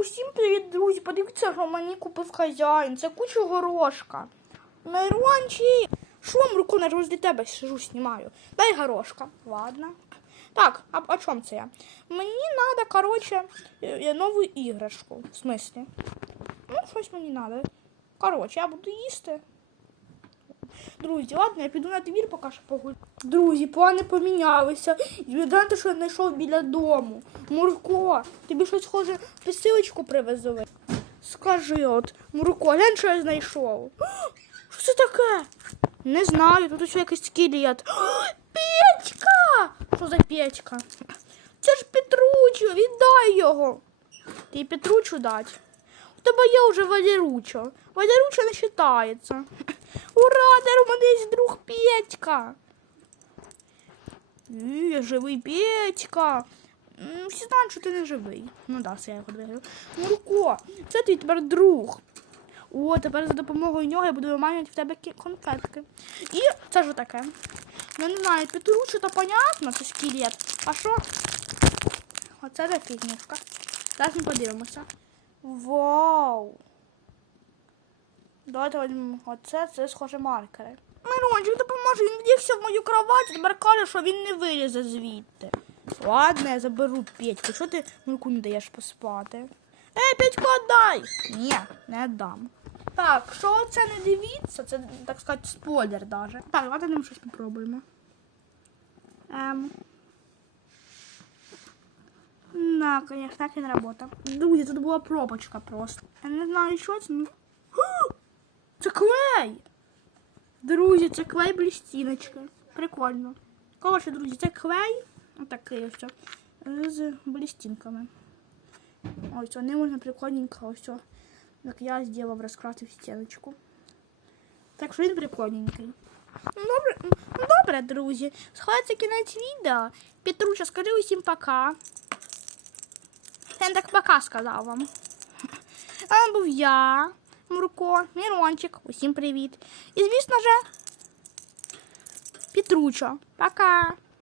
Усім привіт, друзі! Подивіться, що мені купив хазяїн. Це куча горошка. Мирончик! Що, руку ж для тебе сижу, знімаю. Дай горошка. Ладно. Так, а о чому це я? Мені треба, коротше, е, е, нову іграшку. В смислі? Ну, щось мені треба. Коротше, я буду їсти. Друзі, ладно, я піду на двір, поки що погулю. Друзі, плани помінялися. І що я знайшов біля дому. Мурко, тобі щось схоже посилочку привезли. Скажи от, Мурко, глянь, що я знайшов. Що це таке? Не знаю, тут ще якийсь скелет. Печка! Що за печка? Це ж Петручо, віддай його. Ти Петручу дать. У тебе є вже Валеручо. Валеручо не вважається. Ура, тепер у мене є друг Петька. Я живий Петька. Всі знають, що ти не живий. Ну да, це я його двигаю. Мурко, це твій тепер друг. О, тепер за допомогою нього я буду виманювати в тебе конфетки. І це ж таке. Ну не знаю, Петручо, то понятно, це скелет. А що? Оце таке книжка. Зараз ми подивимося. Вау! Давайте візьмемо оце, це схоже маркери. Мирончик, допоможе, він вдягся в мою кровать, тепер каже, що він не вилізе звідти. Ладно, я заберу Петьку. Що ти Мирку не даєш поспати? Ей, Петьку, отдай! Ні, не дам. Так, що це не дивіться, це, так сказати, спойлер даже. Так, давайте ним щось попробуємо. Ем. На, конечно, так і не робота. Друзі, тут була пробочка просто. Я не знаю, що це. Ну... О, Це клей! Друзі, це клей блістіночки. Прикольно. Коротше, друзі, це клей. Отакий ось. З блістінками. Ось, вони можна прикольненько ось. Як я зробив, розкрасив стіночку. Так що він прикольненький. Добре, добре, друзі. Сходиться кінець відео. Петруча, скажи усім пока. Я так пока сказав вам. А був я, Мурко, Мірончик. Усім привіт. І, звісно же, Петручо. Пока.